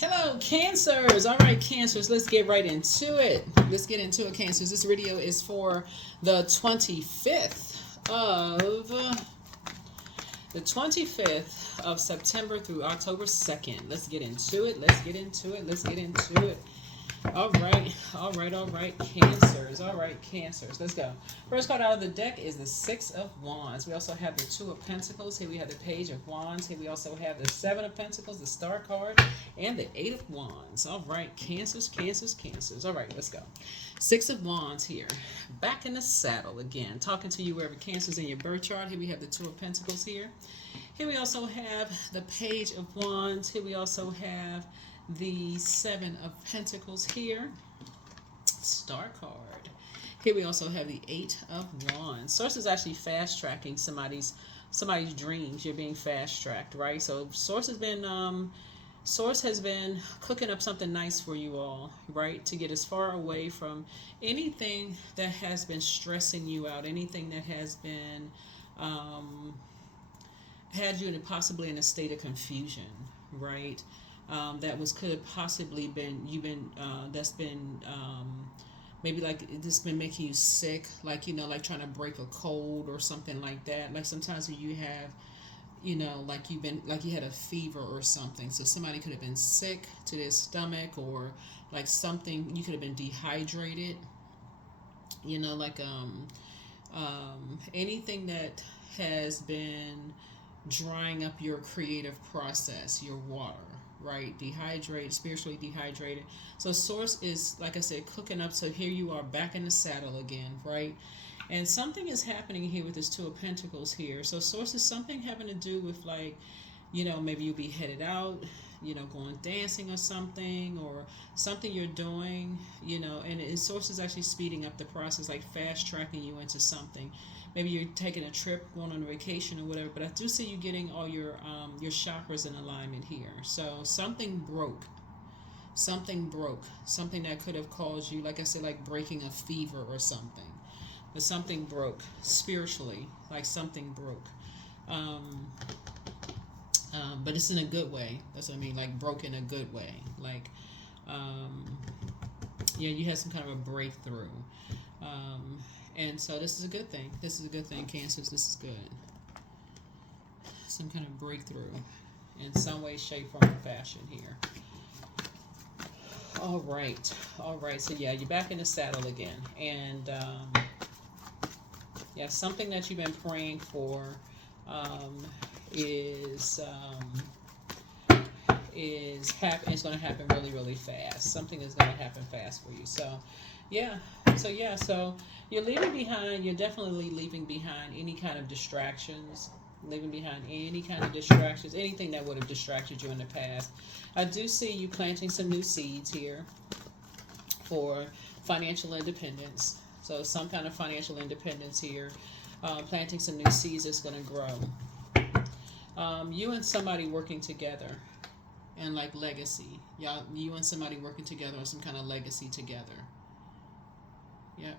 Hello, Cancers. All right, Cancers, let's get right into it. Let's get into it, Cancers. This video is for the 25th of September through October 2nd. Let's get into it. Let's get into it. Let's get into it. All right, all right, all right, Cancers. All right, Cancers. Let's go. First card out of the deck is the Six of Wands. We also have the Two of Pentacles. Here we have the Page of Wands. Here we also have the Seven of Pentacles, the Star card, and the Eight of Wands. All right, Cancers, Cancers, Cancers. All right, let's go. Six of Wands here. Back in the saddle again. Talking to you wherever Cancer's in your birth chart. Here we have the Two of Pentacles here. Here we also have the Page of Wands. Here we also have the Seven of Pentacles here, Star card. Here we also have the Eight of Wands. Source is actually fast tracking somebody's dreams. You're being fast tracked, right? So Source has been cooking up something nice for you all, right? To get as far away from anything that has been stressing you out, anything that has been had you possibly in a state of confusion, right? Could have possibly been that's been maybe like this been making you sick, like like trying to break a cold or something like that. Like sometimes when you have like you had a fever or something, so somebody could have been sick to their stomach, or like something, you could have been dehydrated, like anything that has been drying up your creative process, your water, right? Dehydrated, spiritually dehydrated. So Source is, like I said, cooking up. So here you are back in the saddle again, right? And something is happening here with this Two of Pentacles here. So Source is something having to do with, like, maybe you'll be headed out, going dancing or something you're doing, and Source is actually speeding up the process, like fast tracking you into something. Maybe you're taking a trip, going on a vacation or whatever, but I do see you getting all your chakras in alignment here. So something broke. Something that could have caused you, like I said, like breaking a fever or something. But something broke spiritually, like something broke. But it's in a good way. That's what I mean, like broke in a good way. Like, you had some kind of a breakthrough. And so this is a good thing. This is a good thing, Cancers. This is good. Some kind of breakthrough in some way, shape, form, or fashion here. All right. All right. So, yeah, you're back in the saddle again. And, something that you've been praying for is going to happen really, really fast. Something is going to happen fast for you. So you're leaving behind. You're definitely leaving behind any kind of distractions. Anything that would have distracted you in the past. I do see you planting some new seeds here for financial independence. So some kind of financial independence here. Planting some new seeds that's going to grow. You and somebody working together, and like legacy. You and somebody working together on some kind of legacy together. Yep.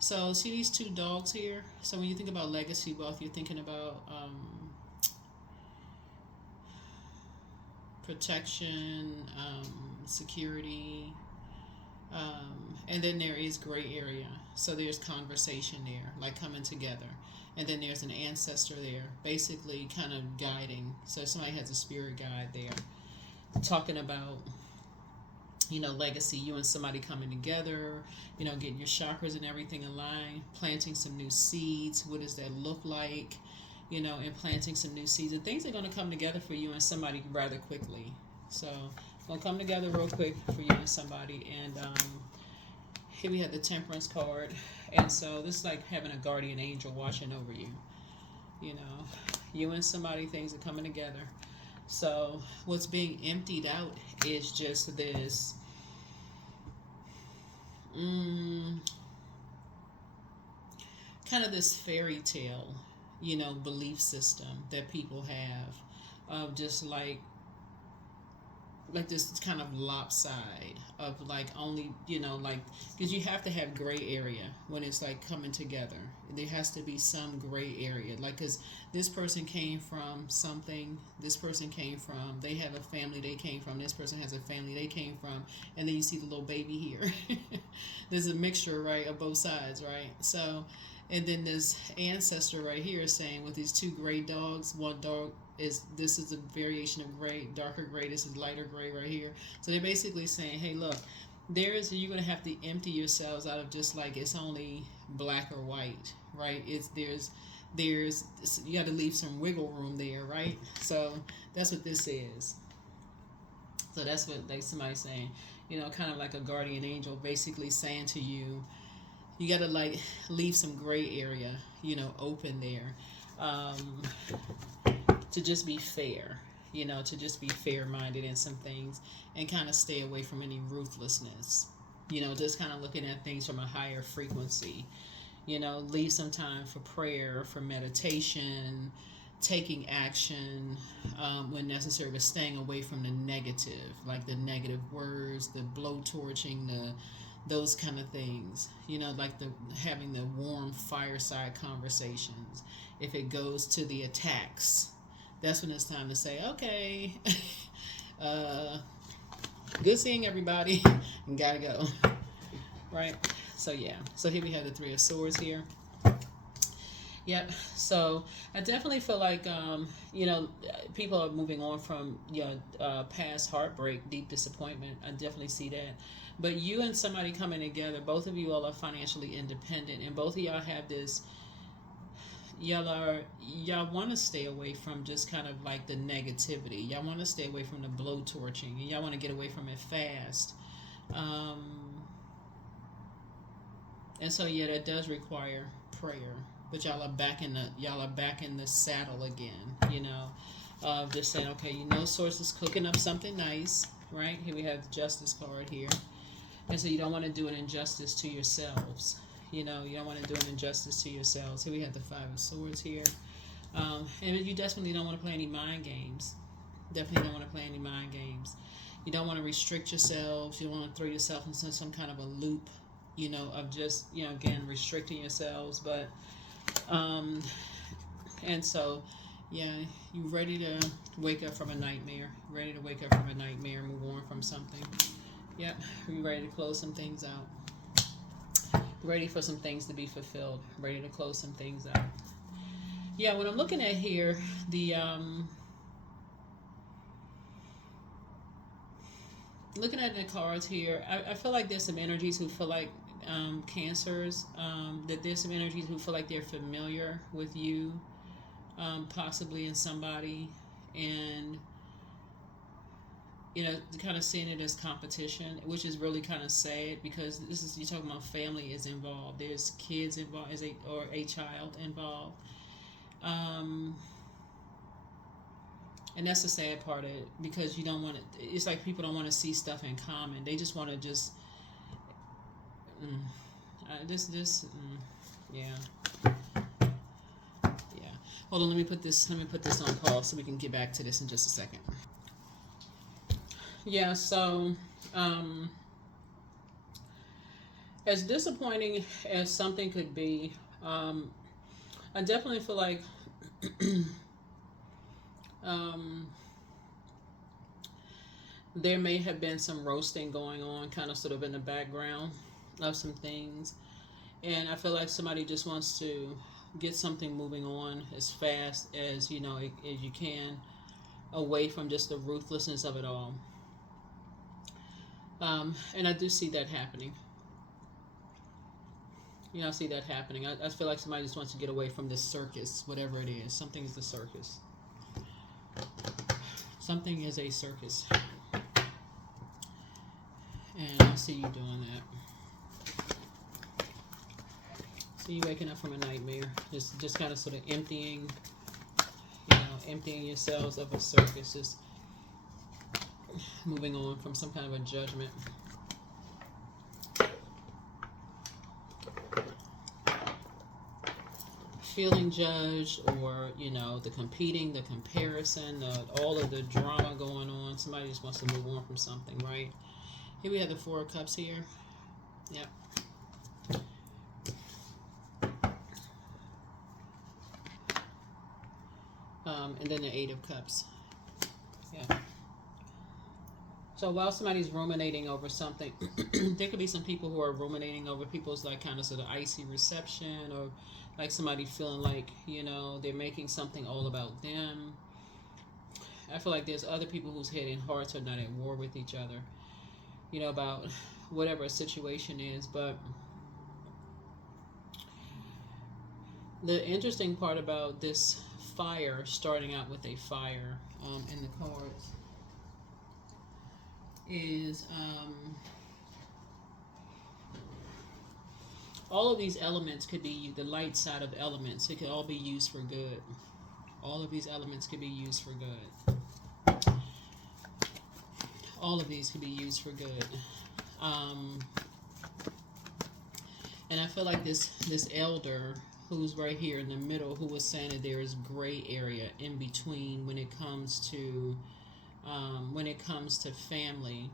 So see these two dogs here? So when you think about legacy wealth, you're thinking about protection, security, and then there is gray area. So there's conversation there, like coming together. And then there's an ancestor there, basically kind of guiding. So somebody has a spirit guide there, talking about, legacy, you and somebody coming together, getting your chakras and everything aligned, planting some new seeds. What does that look like? And planting some new seeds. And things are going to come together for you and somebody rather quickly. So it's going to come together real quick for you and somebody. And here we have the Temperance card. And so this is like having a guardian angel watching over you. You and somebody, things are coming together. So what's being emptied out is just this kind of this fairy tale, belief system that people have of just like like this kind of lopside of like only, you know, like, because you have to have gray area when it's like coming together. There has to be some gray area, like, because this person came from something, this person came from, they have a family they came from, this person has a family they came from, and then you see the little baby here. There's a mixture, right, of both sides, right? So, and then this ancestor right here is saying with these two gray dogs, one dog is, this is a variation of gray, darker gray, this is lighter gray right here. So they're basically saying, hey, look, you're going to have to empty yourselves out of just like it's only black or white, right? There's you got to leave some wiggle room there, right? So that's what this is. So that's what, like, somebody saying, you know, kind of like a guardian angel basically saying to you, you got to like leave some gray area, you know, open there, to just be fair, you know, to just be fair-minded in some things, and kind of stay away from any ruthlessness, you know, just kind of looking at things from a higher frequency, you know, leave some time for prayer, for meditation, taking action when necessary, but staying away from the negative, like the negative words, the blowtorching, those kind of things, you know, like having the warm fireside conversations. If it goes to the attacks, that's when it's time to say, okay, good seeing everybody, and gotta go, right? So yeah, so here we have the Three of Swords here. Yep. So I definitely feel like, you know, people are moving on from, you know, past heartbreak, deep disappointment. I definitely see that. But you and somebody coming together, both of you all are financially independent, and both of y'all have this, y'all want to stay away from just kind of like the negativity. Y'all want to stay away from the blowtorching, and y'all want to get away from it fast. And so yeah, that does require prayer. But y'all are back in the saddle again, you know, of just saying, okay, you know, Source is cooking up something nice, right? Here we have the Justice card here. And so you don't want to do an injustice to yourselves. You know, you don't want to do an injustice to yourselves. Here we have the Five of Swords here. And you definitely don't want to play any mind games. Definitely don't want to play any mind games. You don't want to restrict yourselves. You don't want to throw yourself into some kind of a loop, you know, of just, you know, again, restricting yourselves. But, and so, yeah, you ready to wake up from a nightmare. Ready to wake up from a nightmare, move on from something. Yep, you ready to close some things out. Ready for some things to be fulfilled. Ready to close some things out. Yeah, when I'm looking at here, the looking at the cards here, I feel like there's some energies who feel like Cancers, that there's some energies who feel like they're familiar with you, possibly in somebody, and you know, kind of seeing it as competition, which is really kind of sad, because this is, you're talking about family is involved. There's kids involved, or a child involved. And that's the sad part of it, because you don't want to, it's like people don't want to see stuff in common. They just want to just, yeah. Hold on, let me put this on pause so we can get back to this in just a second. Yeah, so, as disappointing as something could be, I definitely feel like, there may have been some roasting going on, kind of sort of in the background of some things. And I feel like somebody just wants to get something moving on as fast as, you know, as you can, away from just the ruthlessness of it all. And I do see that happening. You know, I see that happening. I feel like somebody just wants to get away from this circus, whatever it is. Something is the circus. Something is a circus. And I see you doing that. See you waking up from a nightmare. Just kind of sort of emptying, you know, emptying yourselves of a circus. Just moving on from some kind of a judgment. feeling judged, or you know, the competing, the comparison, all of the drama going on. Somebody just wants to move on from something, right? Here we have the Four of Cups here. Yep. And then the Eight of Cups. Yeah. So while somebody's ruminating over something, there could be some people who are ruminating over people's like kind of sort of icy reception, or like somebody feeling like, you know, they're making something all about them. I feel like there's other people whose head and hearts are not at war with each other, you know, about whatever a situation is. But the interesting part about this fire, starting out with a fire in the cards, is all of these elements could be the light side of elements. It could all be used for good. All of these elements could be used for good. All of these could be used for good. And I feel like this elder who's right here in the middle, who was saying that there is gray area in between when it comes to family.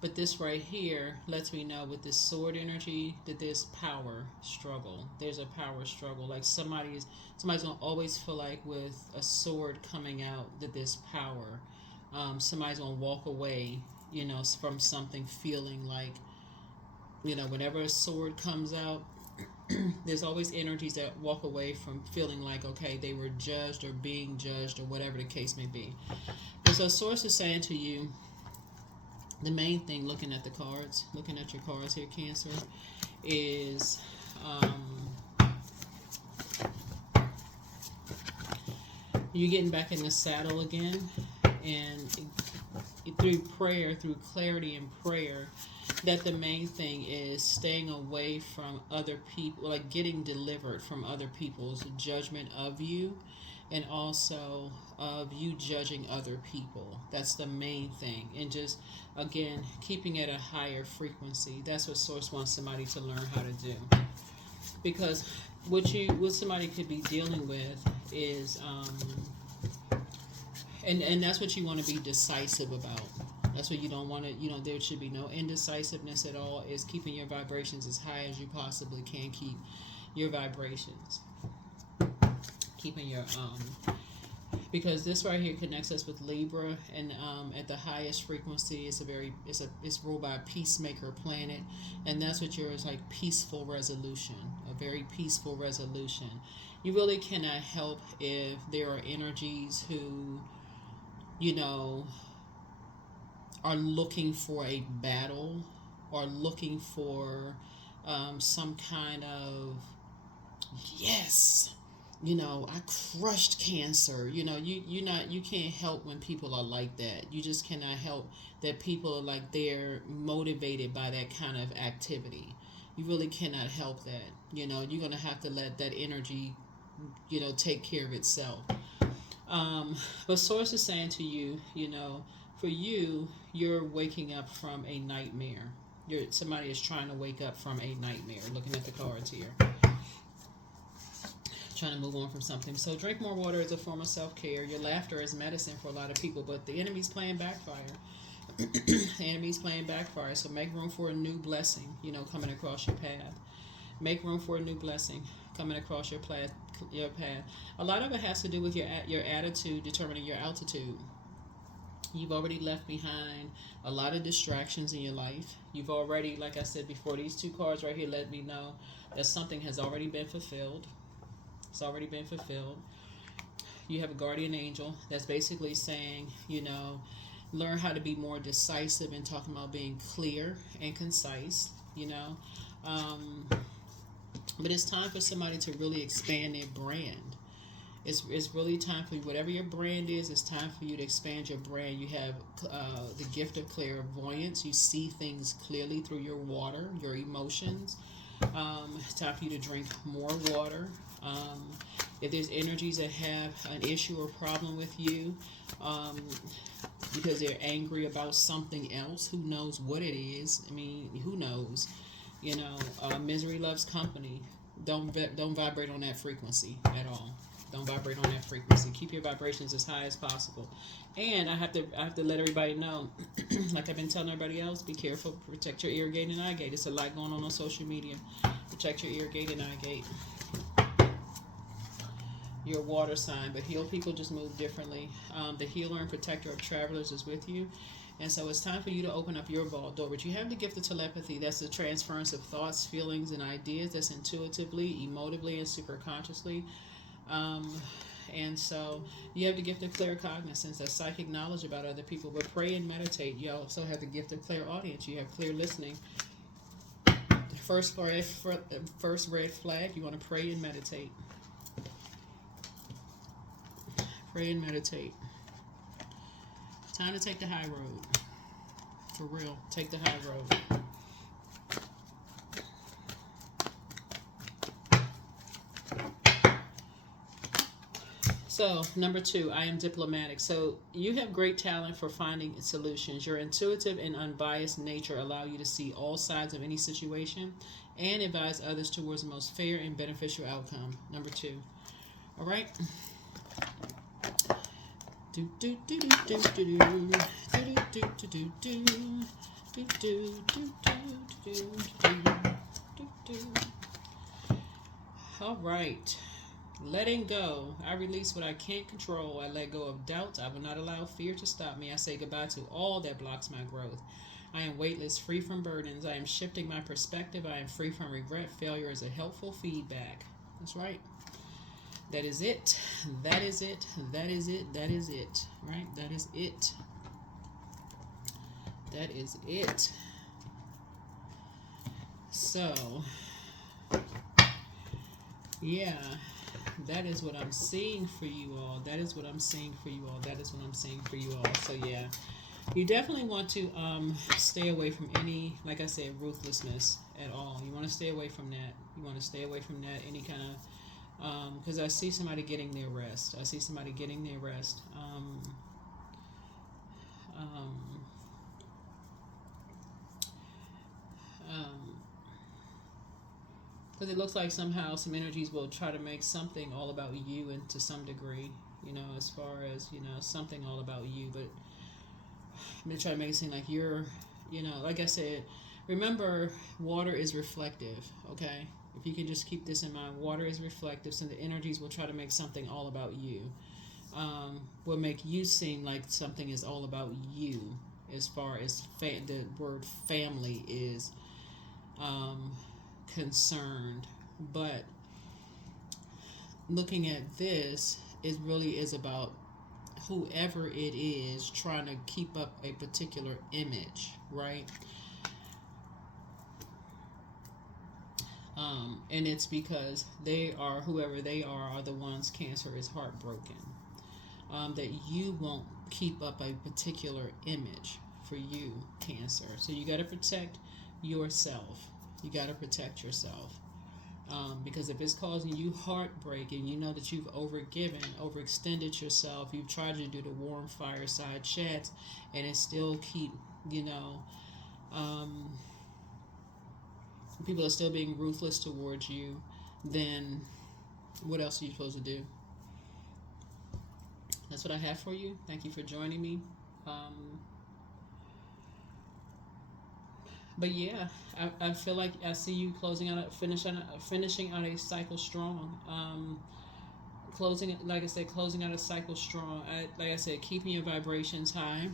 But this right here lets me know with this sword energy that there's power struggle. There's a power struggle. Like somebody's gonna always feel like with a sword coming out that there's power. Somebody's gonna walk away, you know, from something feeling like, you know, whenever a sword comes out, there's always energies that walk away from feeling like, okay, they were judged or being judged or whatever the case may be. And so Source is saying to you, the main thing, looking at the cards, looking at your cards here, Cancer, is you're getting back in the saddle again, and through prayer, through clarity and prayer, that the main thing is staying away from other people, like getting delivered from other people's judgment of you, and also of you judging other people. That's the main thing. And just, again, keeping at a higher frequency. That's what Source wants somebody to learn how to do. Because what somebody could be dealing with is, and that's what you want to be decisive about. That's what you don't want to, you know, there should be no indecisiveness at all. Is keeping your vibrations as high as you possibly can keep your vibrations. Keeping your, because this right here connects us with Libra, and at the highest frequency, it's ruled by a peacemaker planet, and that's what yours, like peaceful resolution, a very peaceful resolution. You really cannot help if there are energies who, you know, are looking for a battle, or looking for some kind of, yes, you know, I crushed Cancer. You know, you can't help when people are like that. You just cannot help that people are like, they're motivated by that kind of activity. You really cannot help that. You know, you're gonna have to let that energy, you know, take care of itself. But Source is saying to you, you know, for you, you're waking up from a nightmare. Somebody is trying to wake up from a nightmare. Looking at the cards here, trying to move on from something. So drink more water as a form of self-care. Your laughter is medicine for a lot of people, but the enemy's playing backfire. The enemy's playing backfire. So make room for a new blessing, you know, coming across your path. Make room for a new blessing coming across your path. A lot of it has to do with your attitude determining your altitude. You've already left behind a lot of distractions in your life. You've already, like I said before, these two cards right here let me know that something has already been fulfilled. It's already been fulfilled. You have a guardian angel that's basically saying, you know, learn how to be more decisive and talking about being clear and concise, you know. But it's time for somebody to really expand their brand. It's really time for you. Whatever your brand is, it's time for you to expand your brand. You have the gift of clairvoyance. You see things clearly through your water, your emotions. It's time for you to drink more water. If there's energies that have an issue or problem with you, because they're angry about something else, who knows what it is? I mean, who knows? You know, misery loves company. Don't vibrate on that frequency at all. Don't vibrate on that frequency. Keep your vibrations as high as possible. And I have to let everybody know, like I've been telling everybody else, be careful, protect your ear gate and eye gate. It's a lot going on social media. Protect your ear gate and eye gate. Your water sign, but healed people just move differently. The healer and protector of travelers is with you. And so it's time for you to open up your vault door. But you have the gift of telepathy. That's the transference of thoughts, feelings, and ideas. That's intuitively, emotively, and superconsciously. And so you have the gift of claircognizance. That's psychic knowledge about other people. But pray and meditate. You also have the gift of clairaudience. You have clear listening. First red flag, you want to pray and meditate. Pray and meditate. Time to take the high road. For real, take the high road. So, number 2, I am diplomatic. So, you have great talent for finding solutions. Your intuitive and unbiased nature allow you to see all sides of any situation and advise others towards the most fair and beneficial outcome. Number 2. All right. Do do do do do do do do do do do do do do do do. All right. Letting go. I release what I can't control. I let go of doubt. I will not allow fear to stop me. I say goodbye to all that blocks my growth. I am weightless, free from burdens. I am shifting my perspective. I am free from regret. Failure is a helpful feedback. That's right. That is it. That is it. That is it. That is it. Right? That is it. That is it. So, yeah. That is what I'm seeing for you all. That is what I'm seeing for you all. That is what I'm seeing for you all. So, yeah. You definitely want to stay away from any, like I said, ruthlessness at all. You want to stay away from that. You want to stay away from that. Any kind of, because I see somebody getting their rest. I see somebody getting their rest. Because it looks like somehow some energies will try to make something all about you, and to some degree, you know, as far as, you know, something all about you. But I'm going to try to make it seem like you're, you know, like I said, remember, water is reflective, okay? If you can just keep this in mind, water is reflective, so the energies will try to make something all about you. Will make you seem like something is all about you, as far as the word family is concerned. But looking at this, it really is about whoever it is trying to keep up a particular image, right? And it's because they are, whoever they are the ones Cancer is heartbroken. That you won't keep up a particular image for you, Cancer. So you got to protect yourself. You got to protect yourself. Because if it's causing you heartbreak and you know that you've overextended yourself, you've tried to do the warm fireside chats, and it still keep, you know, people are still being ruthless towards you, then what else are you supposed to do? That's what I have for you. Thank you for joining me. But yeah, I feel like I see you finishing out a cycle strong. Closing out a cycle strong. Like I said, keeping your vibrations high.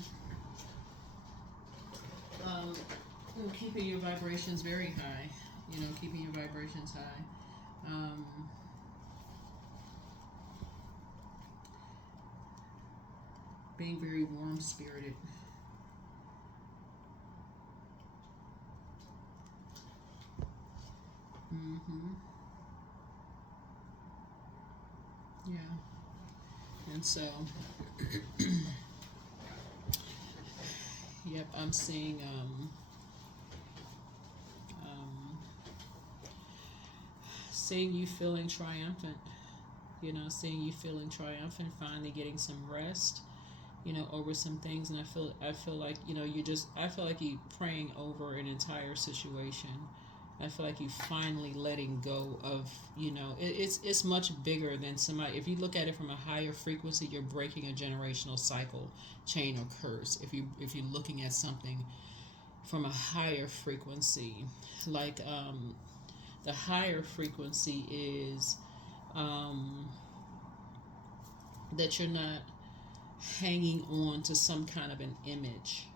Keeping your vibrations very high. You know, keeping your vibrations high. Being very warm spirited. Yeah. And so, yep, I'm seeing seeing you feeling triumphant. You know, seeing you feeling triumphant, finally getting some rest, you know, over some things. And I feel like, you know, I feel like you praying over an entire situation. I feel like you finally letting go of, it's much bigger than somebody. If you look at it from a higher frequency, you're breaking a generational cycle, chain, or curse. If you're looking at something from a higher frequency, like the higher frequency is that you're not hanging on to some kind of an image.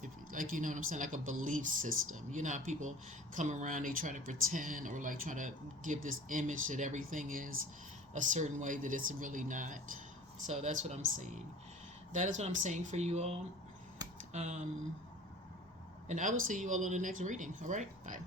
If, like, you know what I'm saying, like a belief system. You know how people come around, they try to pretend or like try to give this image that everything is a certain way that it's really not. So that's what I'm saying. That is what I'm saying for you all. And I will see you all in the next reading. All right, bye.